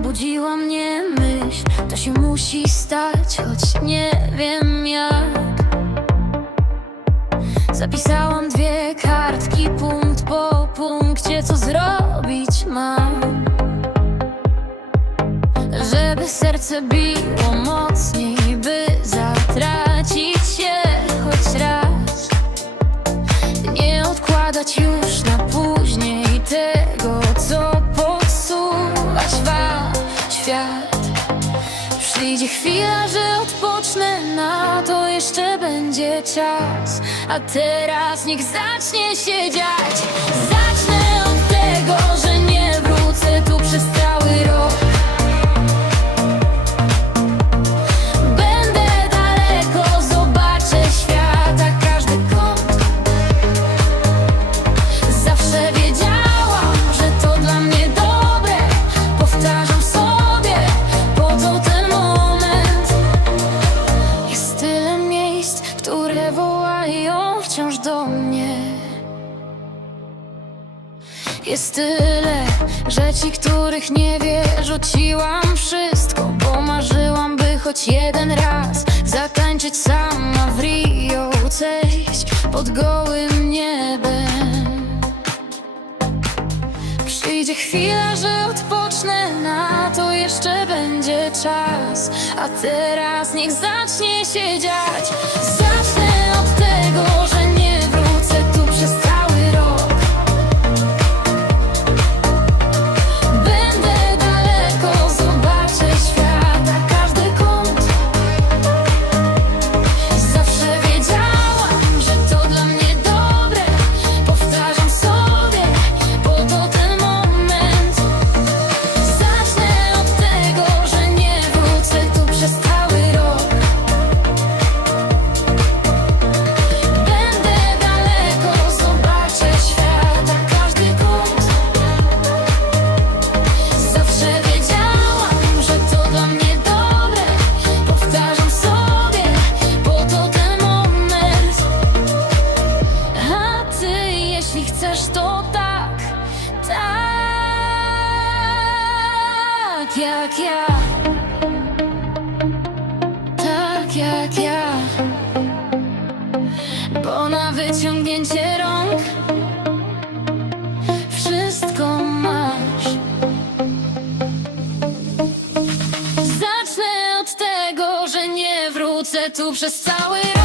Obudziła mnie myśl, to się musi stać, choć nie wiem jak. Zapisałam dwie kartki, punkt po punkcie, co zrobić mam. Żeby serce biło Przyjdzie chwila, że odpocznę, na to jeszcze będzie czas. A teraz niech zacznie się dziać. Zacznę od tego, że nie wrócę tu wołają wciąż do mnie. Jest tyle rzeczy, których nie wie, rzuciłam wszystko, bo marzyłam, by choć jeden raz zatańczyć sama w Rio, zejść pod gołym niebem. Przyjdzie chwila, że odpocznę, na to jeszcze będzie czas. A teraz niech zacznie się dziać. Zacznę tak jak ja. Tak jak ja. Bo na wyciągnięcie rąk wszystko masz. Zacznę od tego, że nie wrócę tu przez cały rok.